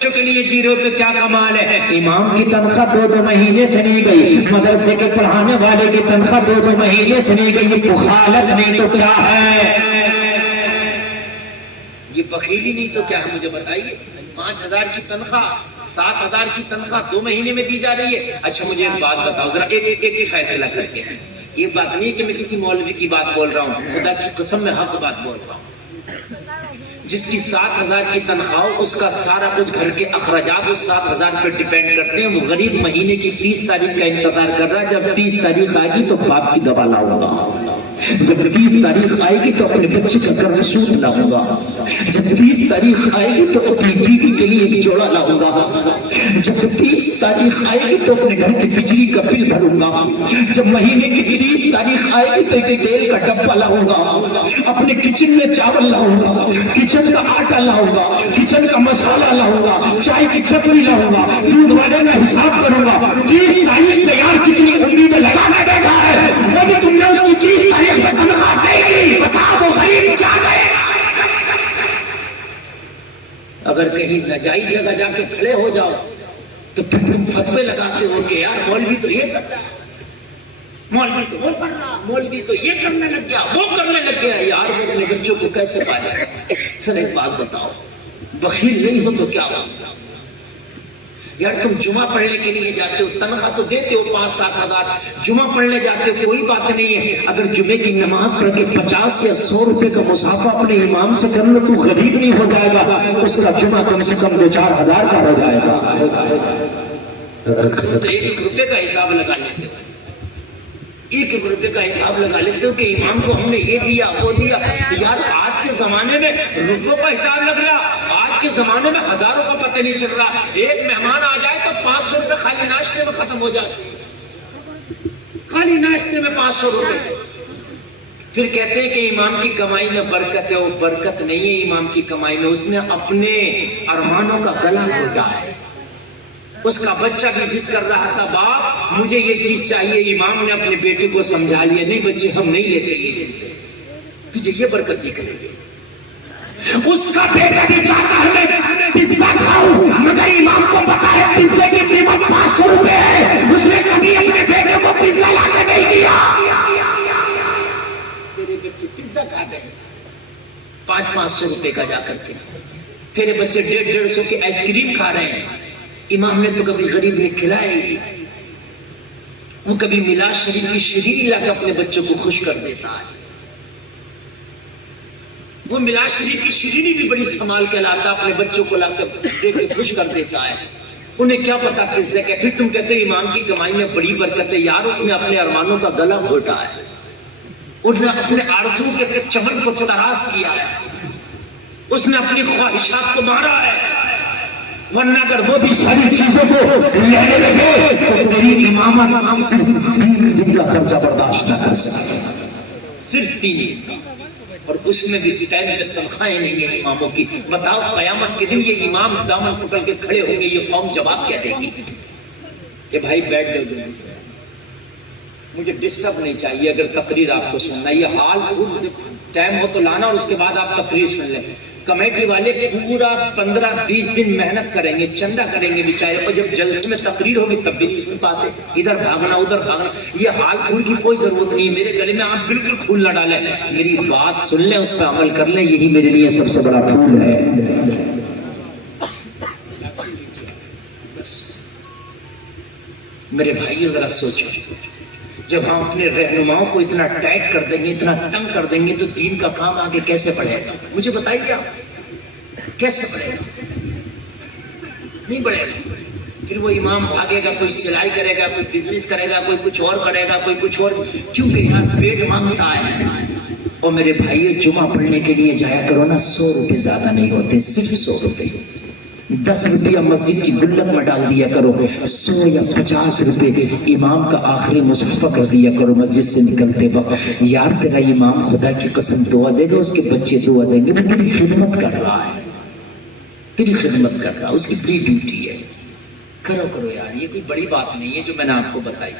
کے لیے جی رہے ہو تو کیا کمال ہے. امام کی تنخواہ 2 مہینے سے نہیں گئی, مدرسے کے پڑھانے والے کی تنخواہ 2 مہینے سے نہیں گئی. یہ بخالت نہیں تو کیا ہے؟ یہ بخیلی نہیں تو کیا ہے؟ مجھے بتائیے. 5,000 کی تنخواہ 7,000 کی تنخواہ 2 مہینے میں دی جا رہی ہے. اچھا مجھے ایک بات بتاؤ ذرا, ایک فیصلہ کر کے. یہ بات نہیں کہ میں کسی مولوی کی بات بول رہا ہوں, خدا کی قسم میں حق بات بول رہا ہوں. جس کی 7,000 کی تنخواہ, اس کا سارا کچھ گھر کے اخراجات اس 7,000 پہ ڈیپینڈ کرتے ہیں. وہ غریب مہینے کی 30 تاریخ کا انتظار کر رہا ہے. جب 30 تاریخ آئے گی تو باپ کی دوا لاؤں گا, جب 30 تاریخ آئے گی تو اپنے بچے کا قرض سود لاؤں گا, جب 30 تاریخ آئے گی تو اپنی بیوی کے لیے ایک جوڑا لاؤں گا, جب 30 تاریخ آئے گی تو اپنے گھر کی بجلی کا بل بھروں گا, جب مہینے کی 30 تاریخ آئے گی تو ایک تیل کا ڈبہ لاؤں گا, اپنے کچن میں چاول لاؤں گا, کچن کا آٹا لاؤں گا, کچن کا مسالہ لاؤں گا, چائے کی چپڑی لاؤں گا, دودھ والے کا حساب کروں گا. 30 تاریخ میں یار کتنی امیدیں لگا کے بیٹھا ہے, وہ بھی تم نے اس کی 30 تاریخ میں تنخواہ دے گی. بتاؤ وہ غریب کیا کرے گا؟ اگر کہیں ناجائز جگہ جا کے کھڑے ہو جاؤ تو پھر تم فتوے لگاتے ہو کہ یار مولوی تو یہ کرتا ہے, مولوی تو وہ کر رہا, مولوی تو یہ کرنے لگ گیا, وہ کرنے لگ گیا. یار وہ اپنے بچوں کو کیسے پالے؟ سر ایک بات بتاؤ, بخیل نہیں ہو تو کیا ہو یار؟ تم جمعہ پڑھنے کے لیے جاتے ہو, تنخواہ تو دیتے ہو 5-7 ہزار, جمعہ پڑھنے جاتے ہو, کوئی بات نہیں ہے. اگر جمعے کی نماز پڑھ کے 50 یا 100 روپے کا مسافہ اپنے امام سے کر لو تو غریب نہیں ہو جائے گا, اس کا جمعہ کم سے کم 2-4 ہزار کا ہو جائے گا. تو 1-1 روپے کا حساب لگا لیتے ہو, 1-1 روپے کا حساب لگا لیتے ہو کہ امام کو ہم نے یہ دیا وہ دیا. یار آج کے زمانے میں روپوں کا حساب لگ رہا, آج کے زمانے میں ہزاروں کا پتہ نہیں چل رہا. ایک مہمان آ جائے تو 500 روپے خالی ناشتے میں ختم ہو جاتے ہیں, خالی ناشتے میں 500 روپے. پھر کہتے ہیں کہ امام کی کمائی میں برکت ہے. وہ برکت نہیں ہے امام کی کمائی میں, اس نے اپنے ارمانوں کا گلا گھوٹا ہے. اس کا بچہ بھی ضد کر رہا تھا, باپ مجھے یہ چیز چاہیے. امام نے اپنے بیٹے کو سمجھا لیا, نہیں بچے ہم نہیں لیتے یہ چیزیں, تجھے یہ برکت نکلے گی. اس کا بیٹا بھی چاہتا ہے میں پزا کھاؤں, مگر امام کو پتا ہے پزے کی قیمت 500 روپے ہے. اس نے کبھی اپنے بیٹے کو پزا لا کے نہیں دیا. تیرے بچے پزا کھاتے ہیں 500 روپے کا جا کر کے, تیرے بچے 150 کی آئس کریم کھا رہے ہیں. امام نے تو کبھی غریب نے کھلائے ہی, وہ کبھی میلاد شریف کی شیرینی لا کے اپنے بچوں کو خوش کر دیتا ہے. وہ میلاد شریف کی شیرینی بھی بڑی سنبھال کے لاتا, اپنے بچوں کو لا کے دے کے خوش کر دیتا ہے. انہیں کیا پتا پزے کا. پھر تم کہتے ہو امام کی کمائی میں بڑی برکت ہے. یار اس نے اپنے ارمانوں کا گلا گھوٹا ہے, انہوں نے اپنے آرزو کے چمن کو تراش کیا ہے, اس نے اپنی خواہشات کو مارا ہے. ورنہ اگر وہ بھی ساری چیزوں کو لینے لگے تو تیری امامت صرف 3 دن کا خرچہ برداشت نہ کر سکے, صرف 3 دن کا, اور اس میں بھی ٹائم پہ تنخواہیں نہیں ہیں اماموں کی. بتاؤ قیامت کے دن یہ امام دامن پکڑ کے کھڑے ہوں گے, یہ قوم جواب کیا دے گی کہ بھائی بیٹھ جاؤ جلدی سے, مجھے ڈسٹرب نہیں چاہیے. اگر تقریر آپ کو سننا, یہ حال خود ٹائم ہو تو لانا اور اس کے بعد آپ تقریر سن لیں. کمیٹی والے پورا 15-20 دن محنت کریں گے, چندہ کریں گے بیچارے, اور جب جلسے میں تقریر ہوگی تب بھی نہیں سن پاتے, ادھر بھاگنا ادھر بھاگنا. یہ حال پھول کی کوئی ضرورت نہیں ہے, میرے گلے میں آپ بالکل پھول نہ ڈالیں, میری بات سن لیں, اس پہ عمل کر لیں, یہی میرے لیے سب سے بڑا پھول ہے. میرے بھائیو ذرا سوچو, جب ہم اپنے رہنماؤں کو اتنا ٹائٹ کر دیں گے, اتنا تنگ کر دیں گے, تو دین کا کام آگے کیسے بڑھے گا؟ مجھے بتائیے آپ کیسے بڑھے گا؟ نہیں بڑھے گا. پھر وہ امام بھاگے گا, کوئی سلائی کرے گا, کوئی بزنس کرے گا, کوئی کچھ اور کرے گا, کوئی کچھ اور, کیونکہ یار پیٹ مانگتا ہے. اور میرے بھائیو جمعہ پڑھنے کے لیے جایا کرو نا, 100 روپے زیادہ نہیں ہوتے, صرف 100 روپے. 10 روپیہ مسجد کی گلک میں ڈال دیا کرو, 100 یا 50 روپے امام کا آخری مصحفہ کر دیا کرو مسجد سے نکلتے وقت. یار تیرا امام خدا کی قسم دعا دے گا, اس کے بچے دعا دیں گے, وہ تیری خدمت کر رہا ہے, تیری خدمت کر رہا ہے, اس کی بڑی ڈیوٹی ہے. کرو یار, یہ کوئی بڑی بات نہیں ہے جو میں نے آپ کو بتائی.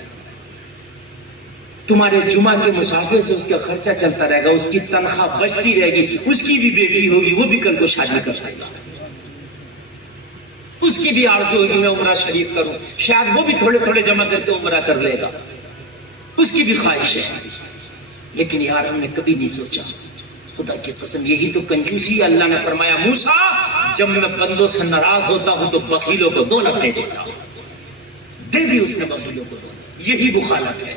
تمہارے جمعہ کے مسافر سے اس کا خرچہ چلتا رہے گا, اس کی تنخواہ بچتی رہے گی, اس کی بھی بیٹی ہوگی, وہ بھی کل کو شادی کر جائے گا. کی بھی آرزو ہوگی میں عمرہ شریف کروں، شاید وہ بھی تھوڑے تھوڑے جمع کر کے عمرہ کر لے گا، اس کی بھی خواہش ہے، لیکن یار ہم نے کبھی نہیں سوچا، خدا کی قسم یہی تو کنجوسی ہے۔ اللہ نے فرمایا موسیٰ جب میں بندوں سے ناراض ہوتا ہوں تو بخیلوں کو دولت دے دیتا ہوں، دے دی اس نے بخیلوں کو دولت، یہی بخالت ہے۔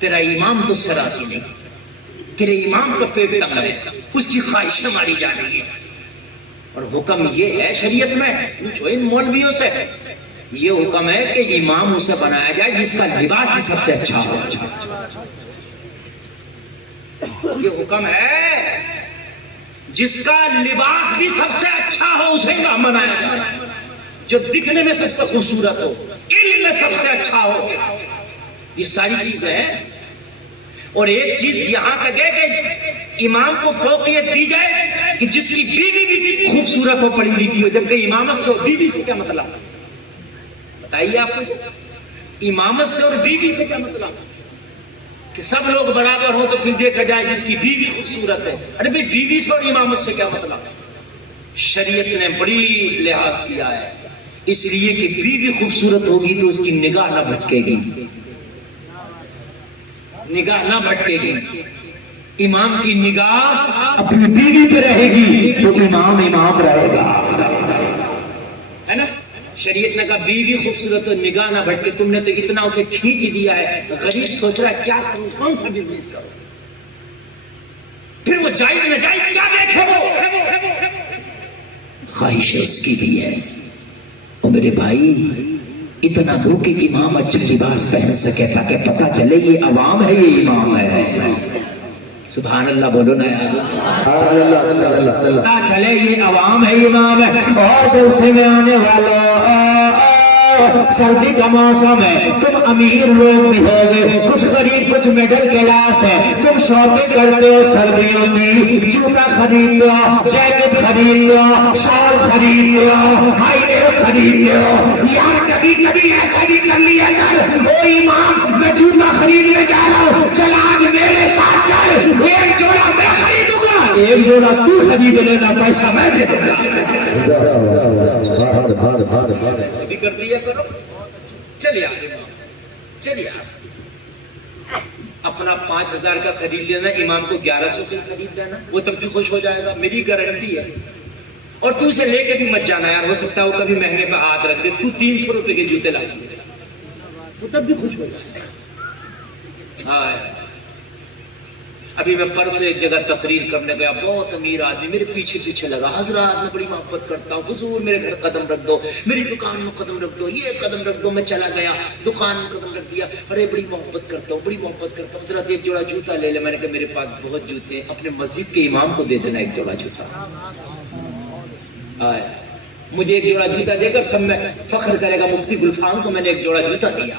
تیرا امام تو سراسی نہیں، تیرے امام کا پیٹ تنگ ہے، اس کی خواہشیں ماری جا رہی ہے، اور حکم یہ ہے شریعت میں، پوچھو ان مولویوں سے، یہ حکم ہے کہ امام اسے بنایا جائے جس کا لباس بھی سب سے اچھا ہو۔ یہ حکم ہے جس کا لباس بھی سب سے اچھا ہو اسے امام بنایا جائے، جو دکھنے میں سب سے خوبصورت ہو، علم میں سب سے اچھا ہو، یہ ساری چیزیں ہیں۔ اور ایک چیز یہاں تک ہے کہ امام کو فوقیت دی جائے کہ جس کی بیوی بھی خوبصورت ہو، پڑھی لکھی ہو، جبکہ امامت سے اور بیوی سے کیا مطلب؟ بتائیے آپ مجھے، امامت سے اور بیوی سے کیا مطلب؟ کہ سب لوگ برابر ہو تو پھر دیکھا جائے جس کی بیوی خوبصورت ہے، ارے بھئی بیوی سے اور امامت سے کیا مطلب؟ شریعت نے بڑی لحاظ کیا ہے، اس لیے کہ بیوی خوبصورت ہوگی تو اس کی نگاہ نہ بھٹکے گی، نگاہ نہ بھٹکے گی، امام کی نگاہ اپنی بیوی پہ رہے گی تو امام امام رہے گا، ہے نا؟ شریعت نے کہا بیوی خوبصورت تو نگاہ نہ بھٹکے، تم نے تو اتنا اسے کھینچ دیا ہے، غریب سوچ رہا ہے کیا کروں، کون سا بزنس کروں، پھر وہ جائز ناجائز کیا دیکھے وہ، خواہش اس کی بھی ہے۔ اور میرے بھائی اتنا دو کہ امام اچھا لباس پہن سکے تاکہ پتہ چلے یہ عوام ہے یہ امام ہے، سبحان اللہ بولو نا یار، پتہ چلے یہ عوام ہے امام ہے۔ اور جلسے میں آنے والا سردی کا موسم ہے، تم امیر لوگ بھی ہوگے، کچھ غریب کچھ مڈل کلاس ہے، تم شاپنگ کرتے ہو سردیوں کی، جوتا خرید لو، جیکٹ خرید لو، شال خرید لو، ہائی نیک خرید لو، یار کبھی کبھی ایسا بھی کر لیا کر، او امام میں جوتا خریدنے جا رہا ہوں، چل آج میرے ساتھ چل، ایک جوڑا میں خریدوں گا، ایک جوڑا تو خرید لینا، پیسہ میں دے دوں گا، ایسا بھی کر دیا کرو۔ چلیے چلیے اپنا 5,000 کا خرید لینا، امام کو 1100 سے خرید لینا، وہ تب بھی خوش ہو جائے گا، میری گارنٹی ہے۔ اور تو اسے لے کے بھی مت جانا یار، ہو سکتا ہے وہ کبھی مہنگے پہ ہاتھ رکھ دے، تو 300 روپے کے جوتے لا کے وہ تب بھی خوش ہو جائے گا۔ ہاں ابھی میں پرسوں ایک جگہ تقریر کرنے گیا، بہت امیر آدمی میرے پیچھے پیچھے لگا، حضرات میں بڑی محبت کرتا ہوں، حضور میرے گھر قدم رکھ دو، میری دکان میں قدم رکھ دو، یہ قدم رکھ دو، میں چلا گیا دکان میں قدم رکھ دیا، ارے بڑی محبت کرتا ہوں، بڑی محبت کرتا ہوں، حضرات ایک جوڑا جوتا لے لے، میں نے کہا میرے پاس بہت جوتے ہیں، اپنے مسجد کے امام کو دے دینا ایک جوڑا جوتا، مجھے ایک جوڑا جوتا دے کر سب میں فخر کرے گا، مفتی گلفام کو میں نے ایک جوڑا جوتا دیا،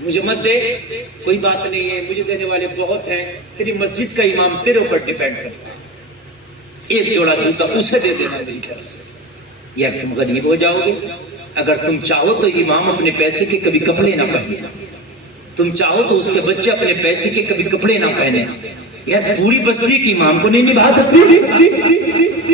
مجھے مت دے کوئی بات نہیں ہے، مجھے دینے والے بہت ہیں، تیری مسجد کا امام تیرے اوپر ڈیپینڈ کرتا ہے، ایک جوڑا جوتا اسے دے دینا میری طرف سے، یا تم غریب ہو جاؤ گے، اگر تم چاہو تو امام اپنے پیسے کے کبھی کپڑے نہ پہنے، تم چاہو تو اس کے بچے اپنے پیسے کے کبھی کپڑے نہ پہنے، یار پوری بستی کی امام کو نہیں نبھا سکتی،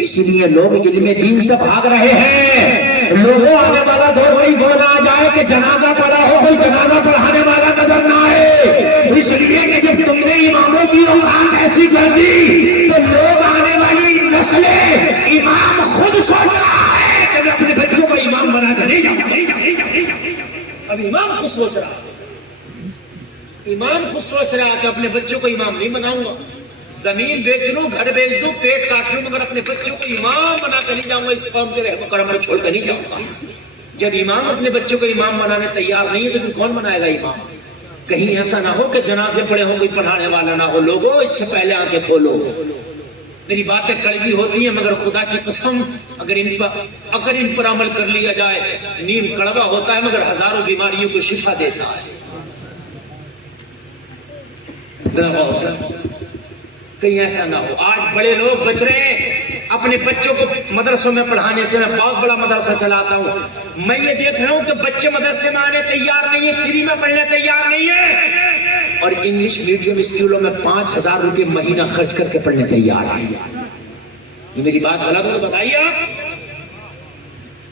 اسی لیے لوگ علم دین سے بھاگ رہے ہیں، لوگوں آنے والا دور میں وہ نہ آ جائے کہ جنازہ پڑھا ہو کوئی جنازہ پڑھانے والا نظر نہ آئے، اس لیے کہ جب تم نے اماموں کی اوقات ایسی کر دی تو لوگ آنے والی نسلیں، امام خود سوچ رہا ہے کہ میں اپنے بچوں کو امام بنا کر نہیں جاؤں، اب امام خود سوچ رہا ہے، امام خود سوچ رہا ہے کہ اپنے بچوں کو امام نہیں بناؤں گا، زمین بیچ لوں، گھر بیچ دوں، پیٹ کاٹ لوں، مگر اپنے بچوں کو امام بنا کر نہیں جاؤں گا، اس قوم کے رحم و کرم میں چھوڑ کر نہیں جاؤں گا۔ جب امام اپنے بچوں کو امام بنانے تیار نہیں ہے تو پھر کون بنائے گا امام؟ کہیں ایسا نہ ہو کہ جنازے پڑے ہو کوئی پڑھانے والا نہ ہو، لوگوں اس سے پہلے آنکھیں کھولو، میری باتیں کڑوی ہوتی ہیں مگر خدا کی قسم اگر ان پر عمل کر لیا جائے، نیم کڑوا ہوتا ہے مگر ہزاروں بیماریوں کو شفا دیتا ہے۔ کہیں ایسا نہ ہو، آج بڑے لوگ بچ رہے ہیں اپنے بچوں کو مدرسوں میں پڑھانے سے، میں بہت بڑا مدرسہ چلاتا ہوں، میں یہ دیکھ رہا ہوں کہ بچے مدرسے میں آنے تیار نہیں ہیں، فری میں پڑھنے تیار نہیں ہیں، اور انگلش میڈیم اسکولوں میں 5,000 روپے مہینہ خرچ کر کے پڑھنے تیار ہیں۔ یہ میری بات غلط ہو تو بتائیے آپ،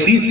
20